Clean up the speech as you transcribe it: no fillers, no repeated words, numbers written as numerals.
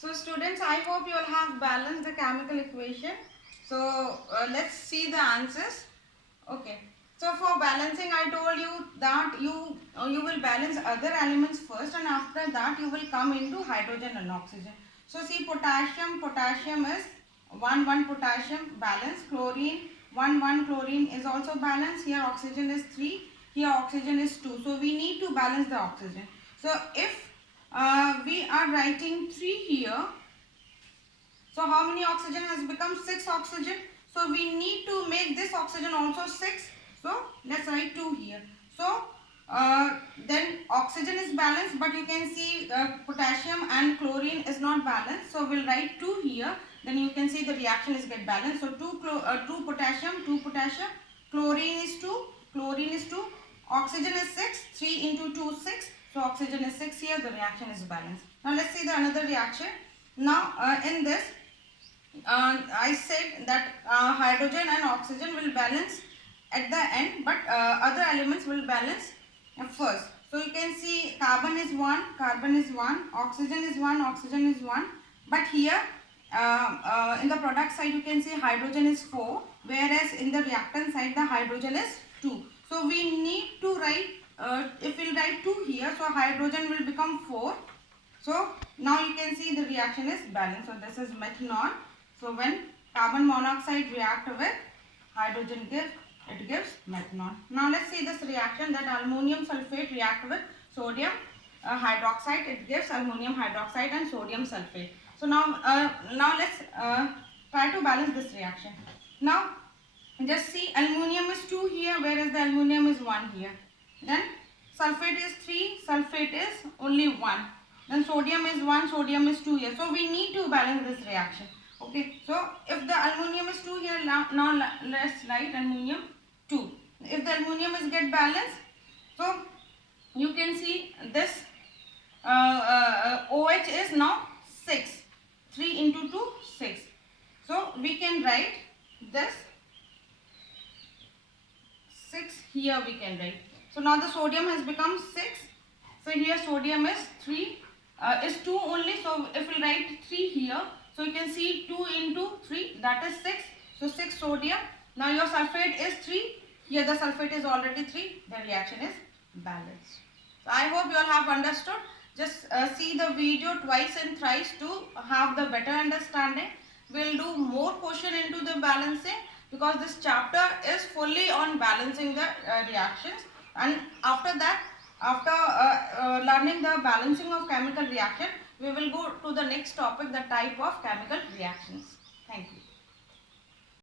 So students, I hope you all have balanced the chemical equation. So let's see the answers. Okay. So for balancing, I told you that you will balance other elements first, and after that you will come into hydrogen and oxygen. So see, potassium is 1 potassium balance. Chlorine 1 chlorine is also balanced. Here oxygen is 3. Here oxygen is 2. So we need to balance the oxygen. So if we are writing 3 here, so how many oxygen has become 6 oxygen. So we need to make this oxygen also 6. So let's write 2 here. So then oxygen is balanced, but you can see potassium and chlorine is not balanced. So we'll write 2 here. Then you can see the reaction is get balanced. So 2 potassium, 2 potassium, chlorine is 2, chlorine is 2, oxygen is 6, 3 into 2 6. So oxygen is 6 here, the reaction is balanced. Now let's see the another reaction. Now in this I said that hydrogen and oxygen will balance at the end, but other elements will balance first. So you can see carbon is 1, oxygen is 1, oxygen is 1. But here in the product side you can see hydrogen is 4, whereas in the reactant side the hydrogen is 2. So we need to write, if we write 2 here, so hydrogen will become 4. So now you can see the reaction is balanced. So this is methanol. So when carbon monoxide react with hydrogen it gives methanol. Now let's see this reaction, that aluminum sulfate react with sodium hydroxide, it gives aluminum hydroxide and sodium sulfate. So now let's try to balance this reaction. Now just see, aluminum is 2 here, whereas the aluminum is 1 here. Then sulfate is 3, sulfate is only 1. Then sodium is 1, sodium is 2 here. So we need to balance this reaction. Okay, so if the aluminum is 2 here, now let's write aluminum 2. If the aluminum is get balanced, so you can see this OH is now 6. 3 into 2, 6. So we can write this 6 here we can write. So now the sodium has become 6. So here sodium is 3, is 2 only. So if we write 3 here, so you can see 2 into 3, that is 6. So 6 sodium. Now your sulfate is 3. Here the sulfate is already 3. The reaction is balanced. So I hope you all have understood. Just see the video twice and thrice to have the better understanding. We'll do more question into the balancing, because this chapter is fully on balancing the reactions. And after that, after learning the balancing of chemical reaction, we will go to the next topic, the type of chemical reactions. Thank you.